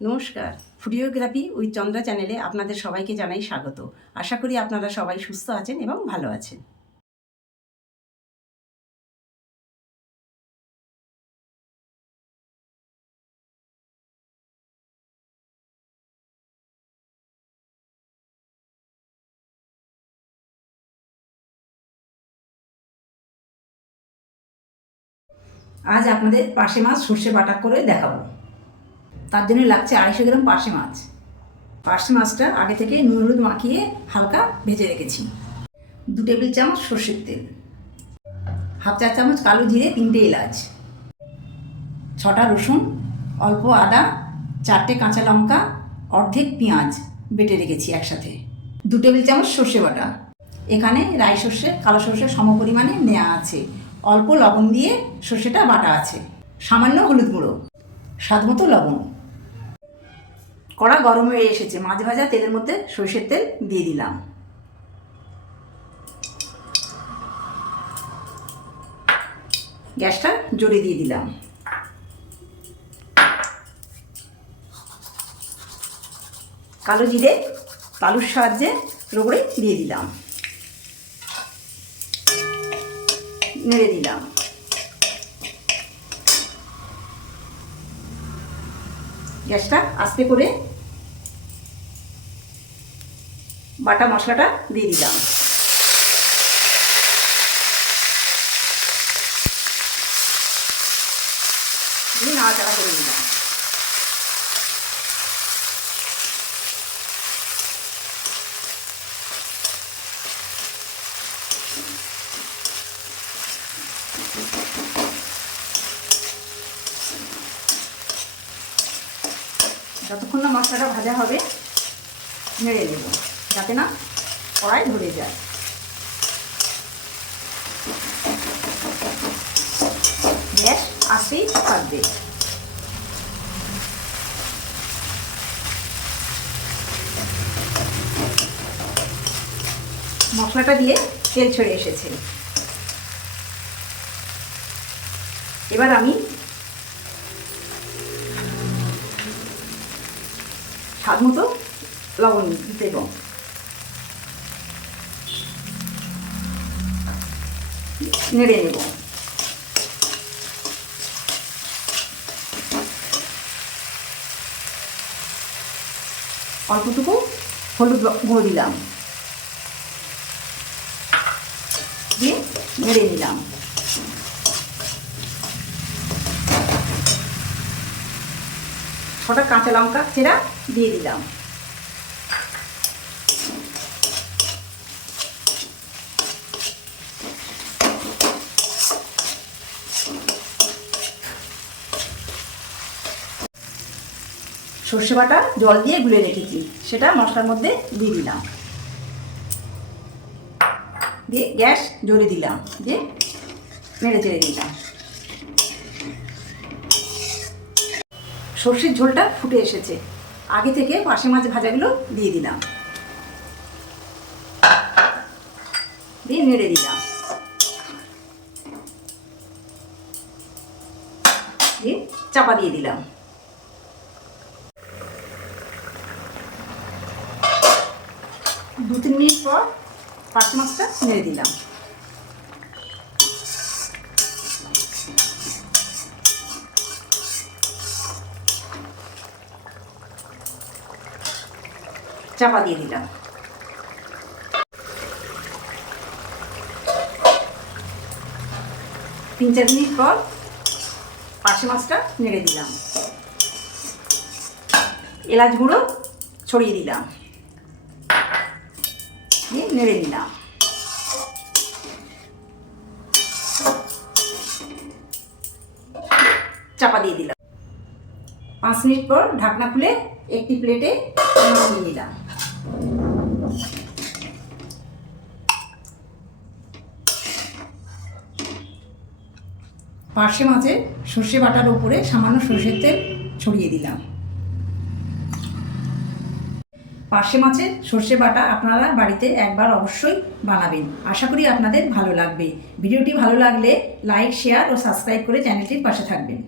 নমস্কার, ফুডিওগ্রাফি উইথ চন্দ্রা চ্যানেলে আপনাদের সবাইকে জানাই স্বাগত। আশা করি আপনারা সবাই সুস্থ আছেন এবং ভালো আছেন। আজ আপনাদের পার্শে মাছ সর্ষে বাটা করে দেখাবো। তার জন্য লাগছে 250 গ্রাম পার্শে মাছ। পার্শে মাছটা আগে থেকে নুন হলুদ মাখিয়ে হালকা ভেজে রেখেছি। 2 টেবিল চামচ সর্ষের তেল, হাফ চা চামচ কালো জিরে, 3টে এলাচ, 6টা রসুন, অল্প আদা, 4টে কাঁচা লঙ্কা, অর্ধেক পেঁয়াজ বেটে রেখেছি একসাথে। 2 টেবিল চামচ সর্ষে বাটা। এখানে রাই সর্ষে কালো সর্ষে সম পরিমাণে নেওয়া আছে। অল্প লবণ দিয়ে সর্ষেটা বাটা আছে। সামান্য হলুদ গুঁড়ো, স্বাদ মতো লবণ। কড়া গরম হয়ে এসেছে। মাছ ভাজা তেলের মধ্যে সর্ষের তেল দিয়ে দিলাম। গ্যাসটা জোরে দিয়ে দিলাম। কালো জিরে তালুর সাহায্যে রগড়ে দিয়ে দিলাম, নেড়ে দিলাম। গ্যাসটা আস্তে করে বাটা মশলাটা দিয়ে দিলাম। দিয়ে নাড়াচাড়া করে দিলাম। যতক্ষণ না মশলাটা ভাজা হবে নেড়ে নেব, যাতে না কড়াই ধরে যায়। গ্যাস আস্তেই থাকবে। মশলাটা দিয়ে তেল ছেড়ে এসেছে। এবার আমি স্বাদ মতো লবণ দেব। নেড়ে নেব। অল্পটুকু হলুদ গুঁড়ো দিলাম, দিয়ে নেড়ে নিলাম। ছটা কাঁচা লঙ্কা চেরা দিয়ে দিলাম। সর্ষে বাটা জল দিয়ে গুলে রেখেছি, সেটা মশলার মধ্যে দিয়ে দিলাম। দিয়ে গ্যাস জোরে দিলাম, দিয়ে নেড়ে চেড়ে দিলাম। সর্ষের ঝোলটা ফুটে এসেছে। আগে থেকে পার্শে মাছ ভাজাগুলো দিয়ে দিলাম, দিয়ে নেড়ে দিলাম। দিয়ে চাপা দিয়ে দিলাম। দু 3 মিনিট পর পার্শে মাছটা নেড়ে দিলাম। চাপা দিয়ে দিলাম। 3-4 মিনিট পর পার্শে মাছটা নেড়ে দিলাম। এলাচ গুঁড়ো ছড়িয়ে দিলাম, দিয়ে নেড়ে নিলাম। চাপা দিয়ে দিলাম। 5 মিনিট পর ঢাকনা খুলে একটি প্লেটে নিয়ে নিলাম। পার্শে মাছের সর্ষে বাটার উপরে সামান্য সর্ষের তেল ছড়িয়ে দিলাম। পার্শে মাছের সর্ষে বাটা আপনারা বাড়িতে একবার অবশ্যই বানাবেন। আশা করি আপনাদের ভালো লাগবে। ভিডিওটি ভালো লাগলে লাইক, শেয়ার ও সাবস্ক্রাইব করে চ্যানেলটির পাশে থাকবেন।